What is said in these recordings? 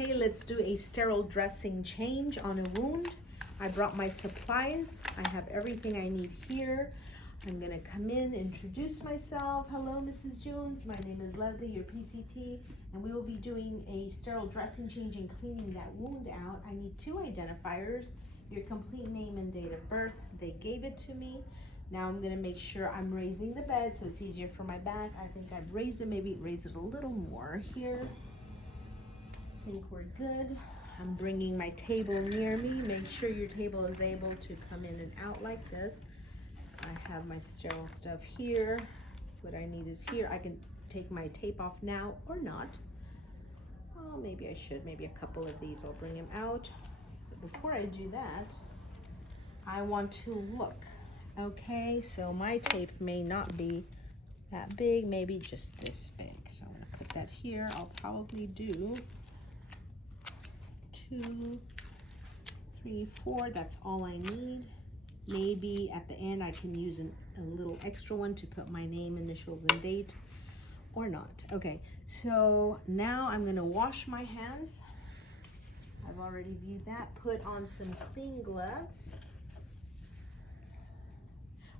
Okay, let's do a sterile dressing change on a wound. I brought my supplies. I have everything I need here. I'm gonna come in, introduce myself. Hello, Mrs. Jones. My name is Leslie, your PCT, and we will be doing a sterile dressing change and cleaning that wound out. I need two identifiers, your complete name and date of birth. They gave it to me. Now I'm gonna make sure I'm raising the bed so it's easier for my back. I think I've raised it, maybe raise it a little more here. I think we're good. I'm bringing my table near me. Make sure your table is able to come in and out like this. I have my sterile stuff here. What I need is here. I can take my tape off now or not. Oh, maybe I should. Maybe a couple of these. I'll bring them out. But before I do that, I want to look. Okay, so my tape may not be that big, maybe just this big. So I'm gonna put that here. I'll probably do 2, 3, 4. That's all I need. Maybe at the end I can use a little extra one to put my name, initials, and date, or not. Okay, so now I'm gonna wash my hands. I've already viewed that. Put on some clean gloves.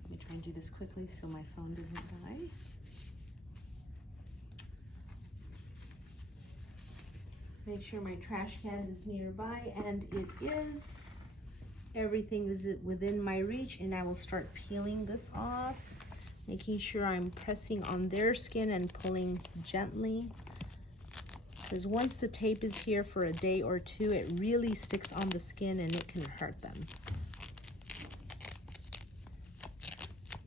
Let me try and do this quickly so my phone doesn't die. Make sure my trash can is nearby, and it is. Everything is within my reach, and I will start peeling this off, making sure I'm pressing on their skin and pulling gently. Because once the tape is here for a day or two, it really sticks on the skin and it can hurt them.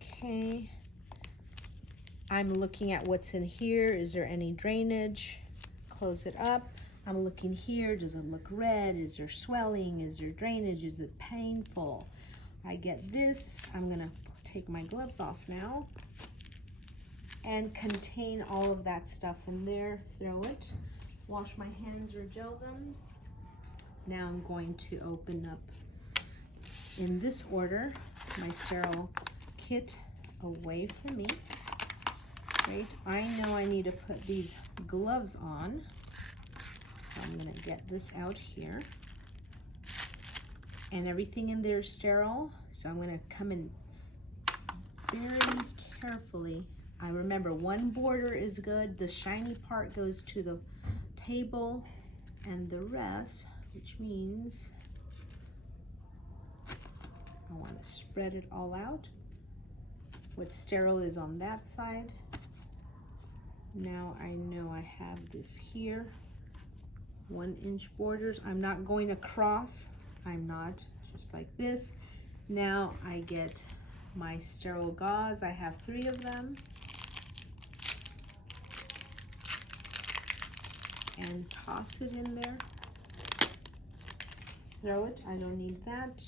Okay. I'm looking at what's in here. Is there any drainage? Close it up. I'm looking here, does it look red? Is there swelling? Is there drainage? Is it painful? I get this. I'm gonna take my gloves off now and contain all of that stuff in there, throw it, wash my hands or gel them. Now I'm going to open up, in this order, my sterile kit away from me. Right, I know I need to put these gloves on. So I'm gonna get this out here. And everything in there is sterile. So I'm gonna come in very carefully. I remember one border is good. The shiny part goes to the table and the rest, which means I wanna spread it all out. What's sterile is on that side. Now I know I have this here. 1-inch borders. I'm not going across. I'm not, just like this. Now I get my sterile gauze. I have 3 of them. And toss it in there. Throw it, I don't need that.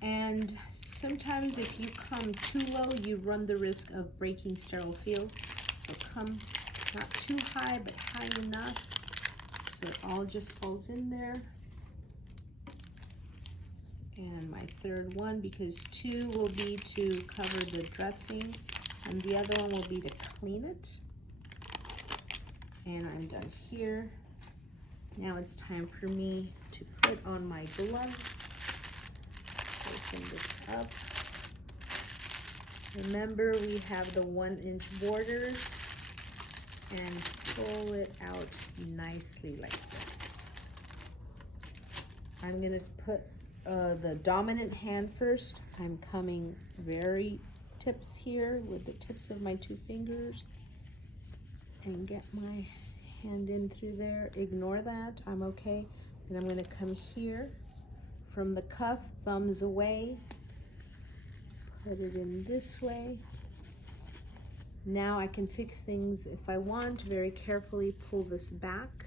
And sometimes if you come too low, you run the risk of breaking sterile field. So come not too high, but high enough. So it all just falls in there. And my 3rd one, because 2 will be to cover the dressing and the other one will be to clean it. And I'm done here. Now it's time for me to put on my gloves. Open this up. Remember, we have the 1-inch borders, and pull it out nicely like this. I'm gonna put the dominant hand first. I'm coming very tips here with the tips of my 2 fingers and get my hand in through there. Ignore that, I'm okay. And I'm gonna come here from the cuff, thumbs away, put it in this way. Now I can fix things if I want. Very carefully pull this back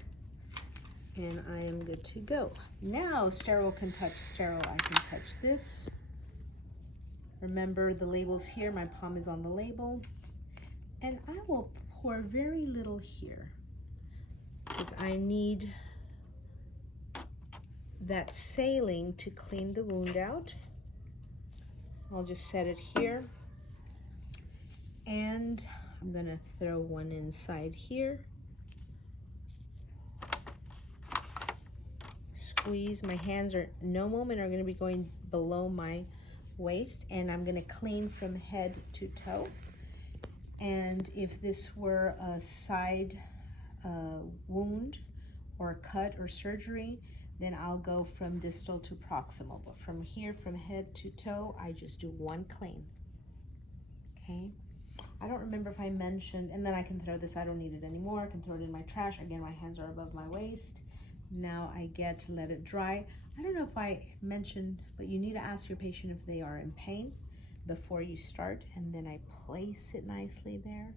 and I am good to go. Now sterile can touch sterile. I can touch this. Remember the label's here. My palm is on the label. And I will pour very little here because I need that saline to clean the wound out. I'll just set it here. And I'm gonna throw one inside here. squeeze. My hands are, no moment, are gonna be going below my waist, and I'm gonna clean from head to toe. And if this were a side wound or cut or surgery, then I'll go from distal to proximal. But from here, from head to toe, I just do one clean, okay? I don't remember if I mentioned, and then I can throw this, I don't need it anymore. I can throw it in my trash. Again, my hands are above my waist. Now I get to let it dry. I don't know if I mentioned, but you need to ask your patient if they are in pain before you start, and then I place it nicely there.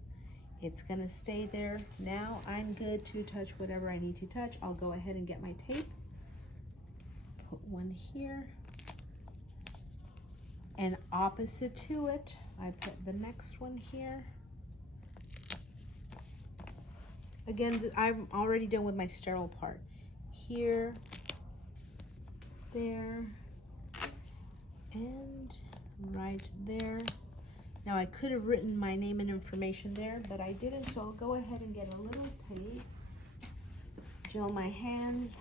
It's gonna stay there. Now I'm good to touch whatever I need to touch. I'll go ahead and get my tape. Put one here. And opposite to it, I put the next one here. Again, I'm already done with my sterile part. Here, there, and right there. Now I could have written my name and information there, but I didn't, so I'll go ahead and get a little tape, gel my hands,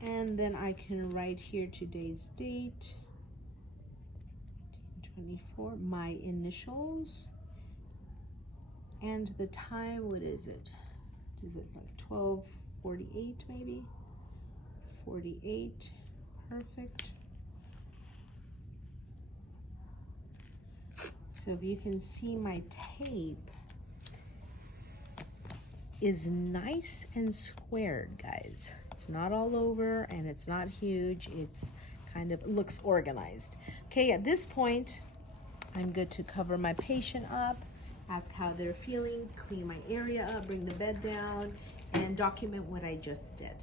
and then I can write here today's date, 24, my initials, and the time. What is it? Is it like 12:48 maybe? 48, perfect. So if you can see, my tape is nice and squared, guys. It's not all over and it's not huge. It's kind of looks organized. Okay, at this point, I'm good to cover my patient up, ask how they're feeling, clean my area up, bring the bed down, and document what I just did.